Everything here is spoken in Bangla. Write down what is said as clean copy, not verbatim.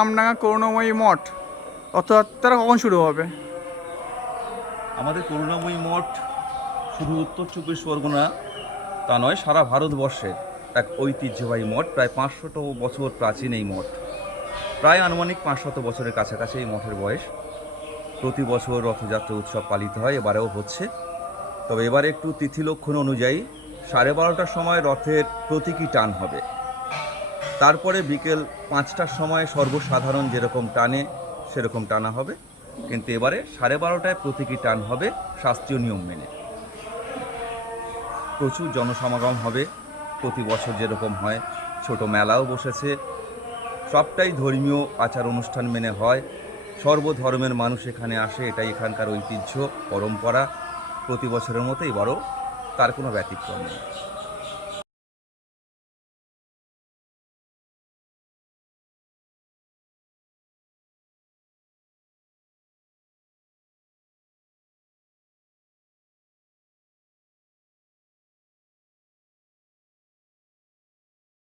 আমডাঙ্গা করুণাময়ী মঠ রথযাত্রা কখন শুরু হবে? আমাদের করুণাময়ী মঠ শুধু উত্তর চব্বিশ পরগনা তা নয়, সারা ভারতবর্ষের এক ঐতিহ্যবাহী মঠ। প্রায় 500 বছর প্রাচীন এই মঠ, প্রায় আনুমানিক 500 বছরের কাছাকাছি এই মঠের বয়স। প্রতি বছর রথযাত্রা উৎসব পালিত হয়, এবারেও হচ্ছে। তবে এবারে একটু তিথি লক্ষণ অনুযায়ী 12:30টার সময় রথের প্রতীকী টান হবে। তারপরে বিকেল 5টার সময় সর্বসাধারণ যেরকম টানে সেরকম টানা হবে, কিন্তু এবারে 12:30টায় প্রতীকী টান হবে শাস্ত্রীয় নিয়ম মেনে। প্রচুর জনসমাগম হবে, প্রতি বছর যেরকম হয়। ছোট মেলাও বসেছে, সবটাই ধর্মীয় আচার অনুষ্ঠান মেনে হয়। সর্বধর্মের মানুষ এখানে আসে, এটাই এখানকার ঐতিহ্য, পরম্পরা। প্রতি বছরের মতো এবারও তার কোনো ব্যতিক্রম নেই।